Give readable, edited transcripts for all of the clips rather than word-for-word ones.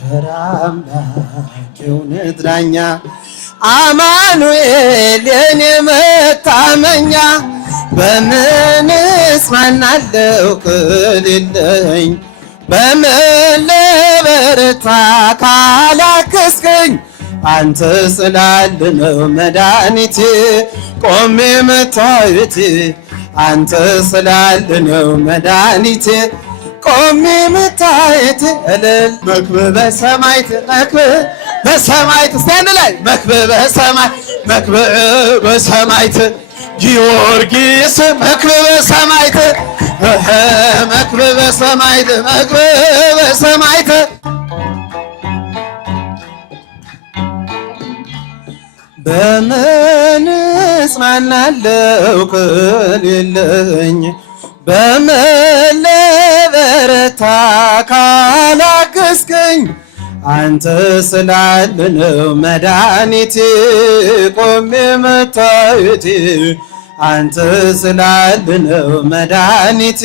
ቸር አምላክ የእውነት ዳኛ አማኑኤል የኔ መታመኛ በምን እጽናናለሁ ከሌለኝ በምን ልበረታ ካላገዝከኝ አንተ ስላለ ነው መድኃኒቴ ቆሜ መታየቴ አንተ ስላለ ነው መድኃኒቴ ቆሜ መታየቴ እልል መክብበ ሰማዕት መክብበ ሰማዕት እስቲ አንድ ላይ መክብበ ሰማዕት መክብበ ሰማዕት ጊዮርጊስ መክብበ ሰማዕት መክብበ ሰማዕት መክብበ ሰማዕት በምን እጽናናለሁ ከሌለኝ በምን ልበረታ ካላገዝከኝ አንተ ስላለ ነው መድኃኒቴ ቆሜ መታየቴ አንተ ስላለ ነው መድኃኒቴ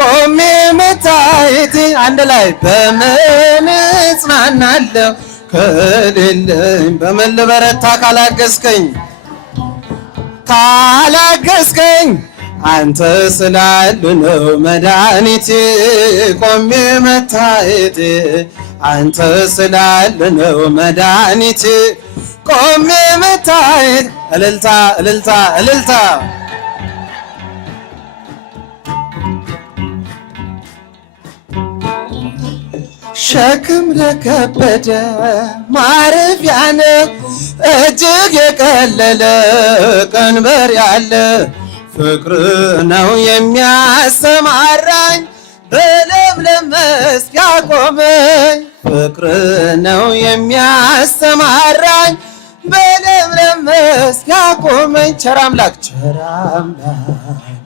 ቆሜ መታየቴ አንድ ላይ በምን እጽናናለሁ ከሌለኝ በምን ልበረታ ካላገዝከኝ አንተ ስላለ ነው መድኃኒቴ ቆሜ መታየቴ አንተ ስላለ ነው መድኃኒቴ ቆሜ መታየት እልልታ እልልታ እልልታ ሸክም ለከበደ ማረፊያ ነህ እጅግ የቀለለ ቀንበር ያለ ፍቅር ነው የሚያሰማራኝ በለምለም መስክ ያቆመኝ ፍቅር ነው የሚያሰማራኝ በለምለም መስክ ያቆመኝ ቸር አምላክ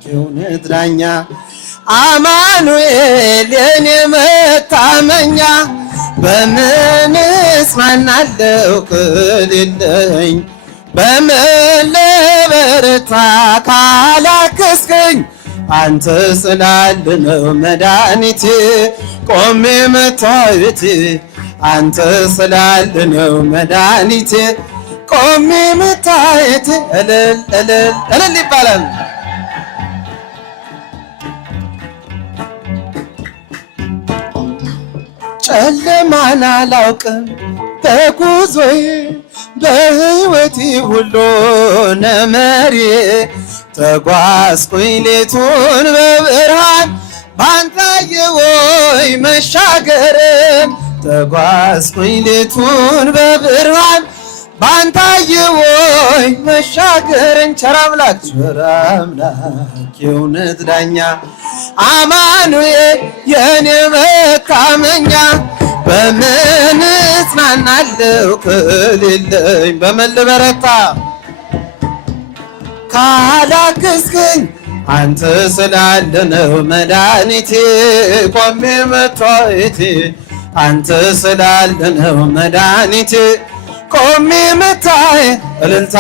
የእውነት ዳኛ አማኑኤል የኔ መታመኛ በምን እጽናናለሁ ከሌለኝ በምን ልበረታ ካላገዝከኝ አንተ ስላለ ነው መድኃኒቴ ቆሜ መታየቴ አንተ ስላለ ነው መድኃኒቴ ቆሜ መታየቴ እልል እልል እልል ይባላል። ጨለማን አላውቅም በጉዞዬ በሕይወቴ ሁሉ ነመሬ ተጓዝኩኝ ሌቱን በብርሃን ባንተ አየሁኝ መሻገርን ተጓዝኩኝ ሌቱን በብርሃን ባንተ አየሁኝ መሻገርን ቸር አምላክ የእውነት ዳኛ አማኑኤል የኔ መታመኛ በምን እጽናናለሁ ከሌለኝ በምን ልበረታ ካላገዝከኝ አንተ ስላለ ነው መድኃኒቴ ቆሜ መታየቴ አንተ ስላለ ነው መድኃኒቴ ቆሜ መታየት እልልታ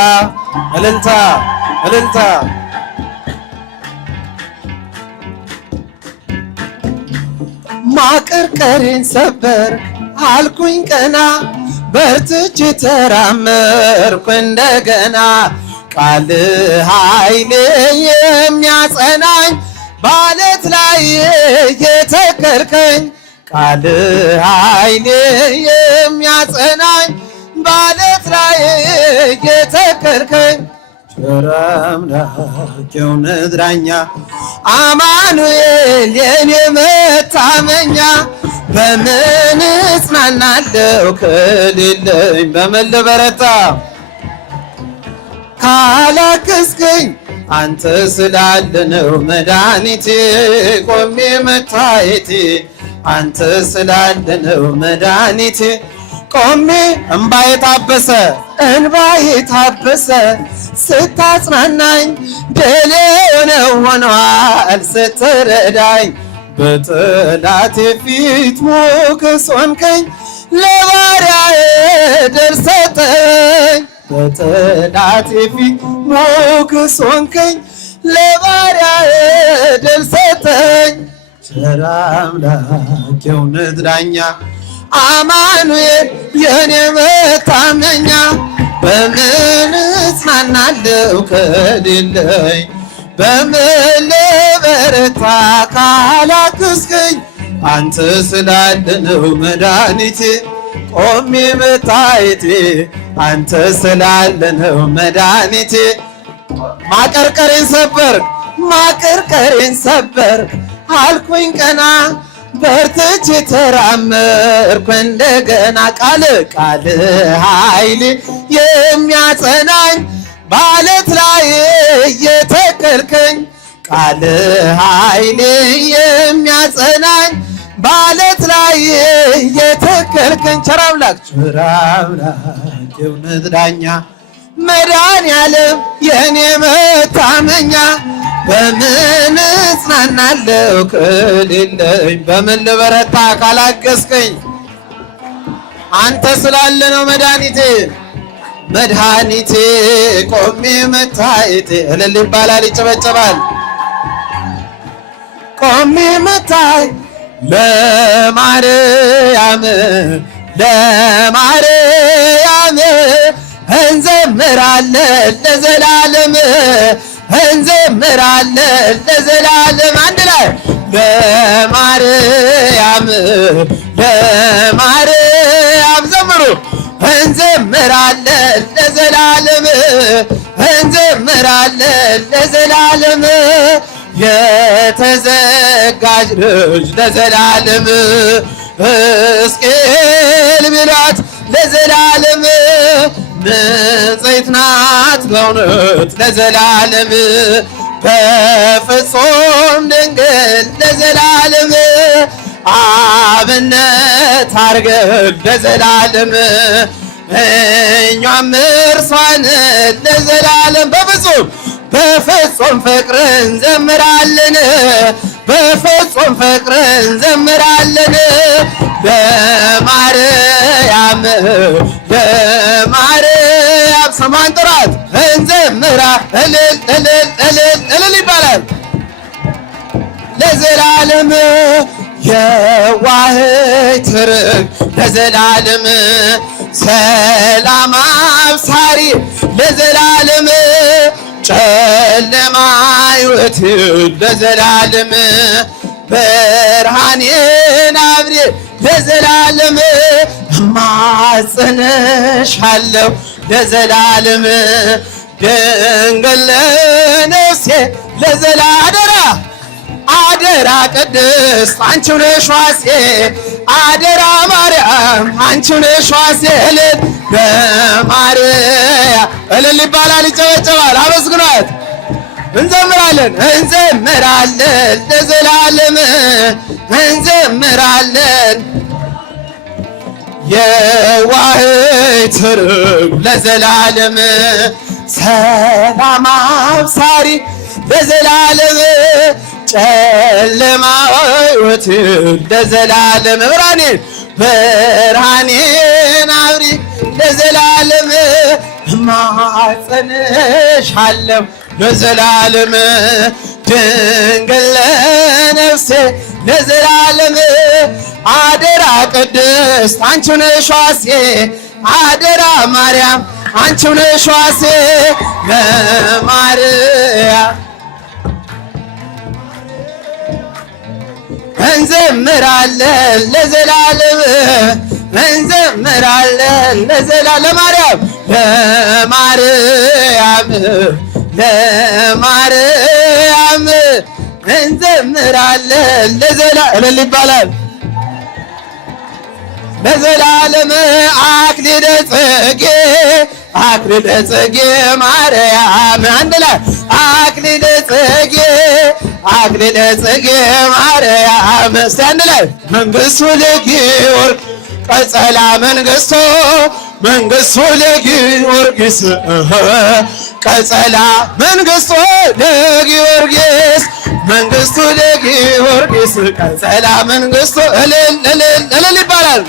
እልልታ እልልታ ማቀርቀሬን ሰበር አልኩኝ ቀና በርትቼ ተራመርኩ እንደገና ቃል ኃይሌ የሚያጸናኝ ባለት ላይ የተከልከኝ ቃል ኃይሌ የሚያጸናኝ ባለት ላይ የተከልከኝ ቸር አምላክ የእውነት ዳኛ አማኑኤል የኔ መታመኛ በምን እጽናናለሁ ከሌለኝ በምን ልበረታ ካላገዝከኝ አንተ ስላለ ነው መድኃኒቴ ቆሜ መታየቴ አንተ ስላለ ነው መድኃኒቴ ቆሜ እንባዬ ታበሰ ስታጽናናኝ ድል ሆኗል ስትረዳኝ በጠላቴ ፊት ሞገስ ሆንከኝ ለባሪያዬ ድል ሰጠኝ በጠላቴ ፊት ሞገስ ሆንከኝ ለባሪያዬ ድል ሰጠኝ ቸር አምላክ የእውነት ዳኛ አማኑኤል የኔ መታመኛ በምን እጽናናለሁ ከሌለኝ በምን ልበረታ ካላገዝከኝ አንተ ስላለ ነው መድኃኒቴ ቆሜ መታየቴ አንተ ስላለ ነው መድኃኒቴ ማቀርቀሬን ሰበርክ አልኩኝ ቀና በርትቼ ተራመድኩ እንደገና ቃል ኃይል የሚያጸናኝ በዓለት ላይ የተከልከኝ ቃል ኃይል የሚያጸናኝ በዓለት ላይ የተከልከኝ ቸር አምላክ የእውነት ዳኛ መድኃኒዓለም የኔ መታመኛ በምን እጽናናለሁ ከሌለኝ በምን ልበረታ ካላገዝከኝ አንተ ስላለ ነው መድኃኒቴ ቆሜ መታየቴ እልል ይባላል ይጨበጨባል ቆሜ መታይ ለማርያም እንዘምራለን ለዘላለም አንድ ላይ ለማርያም ዘምሩ እንዘምራለን ለዘላለም የተዘጋጅ ልጅ ለዘላለም ሕዝቅኤል ቢሏት ለዘላለም ንጽሕት ናት በእውነት ለዘላለም በፍጹም ድንግል ለዘላለም አብነት አርገን ለዘላለም እኛም እርሷን ለዘላለም በፍጹም ፍቅር እንዘምራለን ለማርያም ስሟን ጥራት እንዘምራ እልል ይባላል ለዘላለም የዋህት ርግብ ለዘላለም ሰላም አብሳሪ ለዘላለም ጨለማ ሕይወት ለዘላለም ብርሃኔን አብሪ ለዘላለም እማጸንሻለሁ ለዘላለም ድንግል ለነፍሴ ለዘላለም አደራ ቅድስት አንቺው ነሽ ዋሴ አደራ ማርያም አንቺው ነሽ ዋሴ እልል በማርያም እልል ይባላል ይጨበጨባል አመስግኗት እንዘምራለን ለዘላለም እንዘምራለን የዋህት ርግብ ለዘላለም ሰላም አብሳሪ ለዘላለም ጨለማ ሕይወት ለዘላለም ብርሃኔን አብሪ ለዘላለም እማጸንሻለሁ ለዘላለም ድንግል ለነፍሴ ለዘላለም አደራ ቅድስት አንቺው ነሽ ዋሴ አደራ ማርያም አንቺው ነሽ ዋሴ ለማርያም እንዘምራለን ለዘላለም ለማርያም እንዘምራለን ለዘላለም ይባላል ለዘላለም አክሊለ ጽጌ ማርያም አንድ ላይ አክሊለ ጽጌ ማርያም እስቲ አንድ ላይ መንግሥቱ ለጊዮርጊስ ቀጸላ መንግሥቱ ለጊዮርጊስ ቀጸላ መንግሥቱ ለጊዮርጊስ ቀጸላ መንግሥቱ እልል ይባላል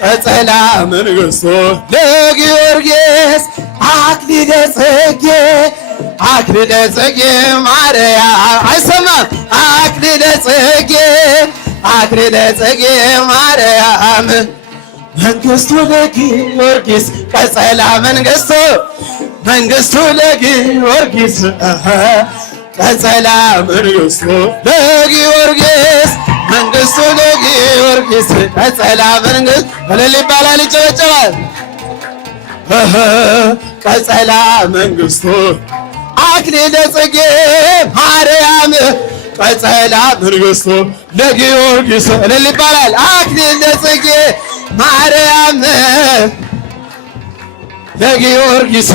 ቀጸላ መንግሥቱ ለጊዮርጊስ አክሊለ ጽጌ ማርያም አይሰማም አክሊለ አክሊለ ጽጌ ማርያም መንግሥቱ ለጊዮርጊስ ቀጸላ መንግሥቱ መንግሥቱ ለጊዮርጊስ ቀጸላ መንግሥቱ ለጊዮርጊስ መንግሥቱ ለጊዮርጊስ ቀጸላ መንግሥት እልል ይባላል ይጨበጨባል። ቀጸላ መንግሥቱ አክሊለ ጽጌ ማርያም ቀጸላ መንግሥቱ ለጊዮርጊስ እልል ይባላል። አክሊለ ጽጌ ማርያም ለጊዮርጊስ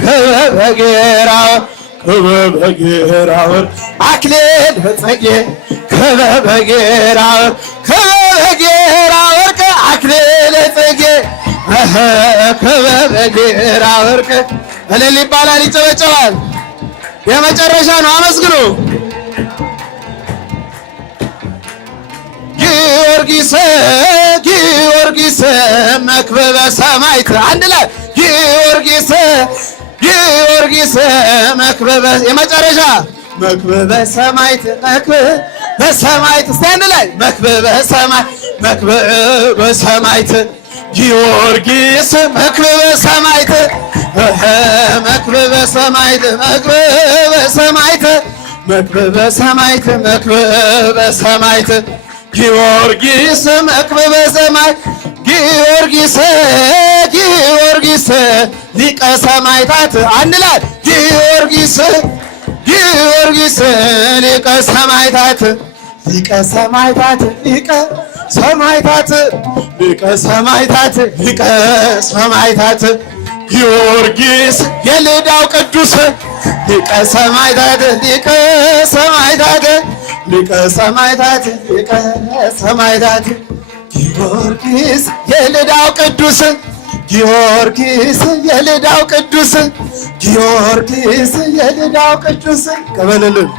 ክበበ ጌራው ክበበ ጌራው አክሊለ ጽጌ ክበበ ጌራው ክበበ ጌራው አክሊለ ጽጌ ክበበ ጌራው እልል ይባላል ይጨበጨባል። የመጨረሻ ነው። አመስግኑ። ጊዮርጊስ ጊዮርጊስ መክበበ ሰማዕት አንድ ላይ ጊዮርጊስ ጊዮርጊስ መክበበ የመጨረሻ መክበበ ሰማዕት መክበበ ሰማዕት እስቲ አንድ ላይ መክበበ ሰማዕት መክበበ ሰማዕት ጊዮርጊስ መክበበ ሰማዕት መክበበ ሰማዕት መክበበ ሰማዕት መክበበ ሰማዕት መክበበ ሰማዕት ጊዮርጊስ መክበበ ሰማዕት ጊዮርጊስ ጊዮርጊስ ሊቀ ሰማዕታት አንድ ላይ ጊዮርጊስ ጊዮርጊስ ሊቀ ሰማዕታት ሊቀ ሰማዕታት ሊቀ ሰማዕታት ሊቀ ሰማዕታት ሊቀ ሰማዕታት ጊዮርጊስ የልዳው ቅዱስ ሊቀ ሰማዕታት ሊቀ ሰማዕታት ሊቀ ሰማዕታት ሊቀ ሰማዕታት ጊዮርጊስ የልዳው ቅዱስ ጊዮርጊስ የልዳው ቅዱስ ጊዮርጊስ የልዳው ቅዱስ ቀበለልን